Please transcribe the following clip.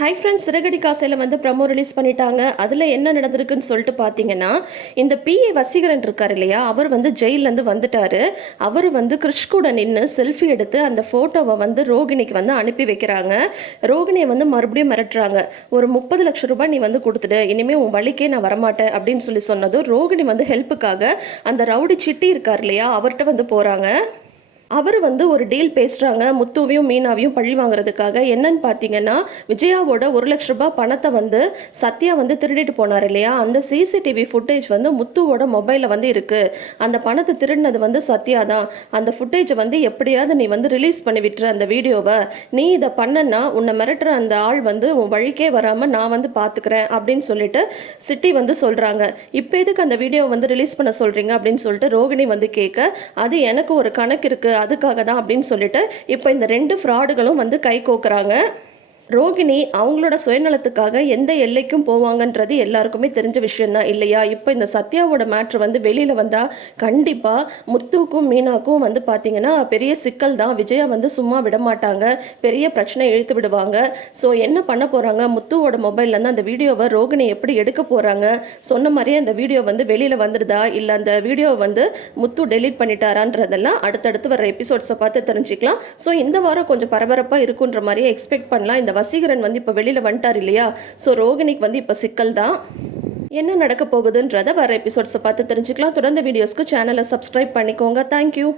Hi friends சிறகடி காசையில் வந்து promo release பண்ணிட்டாங்க. அதில் என்ன நடந்திருக்குன்னு சொல்லிட்டு பார்த்தீங்கன்னா இந்த பிஏ வசீகரன் இருக்கார் இல்லையா? அவர் வந்து ஜெயிலேருந்து வந்துட்டார். அவர் வந்து கிறிஷ் கூட நின்று செல்ஃபி எடுத்து அந்த ஃபோட்டோவை வந்து ரோகிணிக்கு வந்து அனுப்பி வைக்கிறாங்க. ரோகிணியை வந்து மறுபடியும் மிரட்டுறாங்க. ஒரு முப்பது லட்சம் ரூபாய் நீ வந்து கொடுத்துடு. இனிமேல் உன் வழிக்கே நான் வரமாட்டேன் அப்படின்னு சொல்லி சொன்னதும் ரோகிணி வந்து ஹெல்ப்புக்காக அந்த ரவுடி சிட்டி இருக்கார் இல்லையா? அவர்கிட்ட வந்து போகிறாங்க அவர் வந்து ஒரு டீல் பேசுகிறாங்க முத்துவையும் மீனாவையும் பழி வாங்குறதுக்காக. என்னன்னு பார்த்தீங்கன்னா விஜயாவோட ஒரு லட்ச ரூபாய் பணத்தை வந்து சத்யா வந்து திருடிட்டு போனார் இல்லையா? அந்த சிசிடிவி ஃபுட்டேஜ் வந்து முத்துவோட மொபைலில் வந்து இருக்குது அந்த பணத்தை திருடினது வந்து சத்யா தான். அந்த ஃபுட்டேஜை வந்து எப்படியாவது நீ வந்து ரிலீஸ் பண்ணி விட்டுற அந்த வீடியோவை. நீ இதை பண்ணனா உன்னை மிரட்டுற அந்த ஆள் வந்து உன் வழிக்கே வராமல் நான் வந்து பார்த்துக்கிறேன் அப்படின்னு சொல்லிட்டு சிட்டி வந்து சொல்கிறாங்க இப்போ எதுக்கு அந்த வீடியோவை வந்து ரிலீஸ் பண்ண சொல்கிறீங்க அப்படின்னு சொல்லிட்டு ரோகிணி வந்து கேட்க அது எனக்கு ஒரு கணக்கு இருக்குது அதுக்காக தான் அப்படின்னு சொல்லிட்டு இப்போ இந்த ரெண்டு ஃப்ராடுகளும் வந்து கை கோக்குறாங்க. ரோகிணி அவங்களோட சுயநலத்துக்காக எந்த எல்லைக்கும் போவாங்கன்றது எல்லாருக்குமே தெரிஞ்ச விஷயம்தான் இல்லையா? இப்போ இந்த சத்யாவோட மேட்ரு வந்து வெளியில் வந்தால் கண்டிப்பாக முத்துக்கும் மீனாக்கும் வந்து பார்த்தீங்கன்னா பெரிய சிக்கல் தான் விஜயா வந்து சும்மா விட மாட்டாங்க பெரிய பிரச்சனை இழுத்து விடுவாங்க. ஸோ என்ன பண்ண போகிறாங்க முத்துவோட மொபைல்லேருந்து அந்த வீடியோவை ரோகிணி எப்படி எடுக்க போகிறாங்க சொன்ன மாதிரியே அந்த வீடியோ வந்து வெளியில் வந்துடுதா இல்லை அந்த வீடியோவை வந்து முத்து டெலீட் பண்ணிட்டாரான்றதெல்லாம் அடுத்தடுத்து வர எபிசோட்ஸை பார்த்து தெரிஞ்சுக்கலாம். ஸோ இந்த வாரம் கொஞ்சம் பரபரப்பாக இருக்குன்ற மாதிரியே எக்ஸ்பெக்ட் பண்ணலாம். இந்த வசீகரன் வந்து இப்போ வெளியில் வந்துட்டார் இல்லையா? ஸோ ரோகிணிக்கு வந்து இப்போ சிக்கல் தான் என்ன நடக்க போகுதுன்றதை வர எபிசோட்ஸை பார்த்து தெரிஞ்சுக்கலாம். தொடர்ந்து வீடியோஸ்க்கு சேனலை சப்ஸ்கிரைப் பண்ணிக்கோங்க. தேங்க்யூ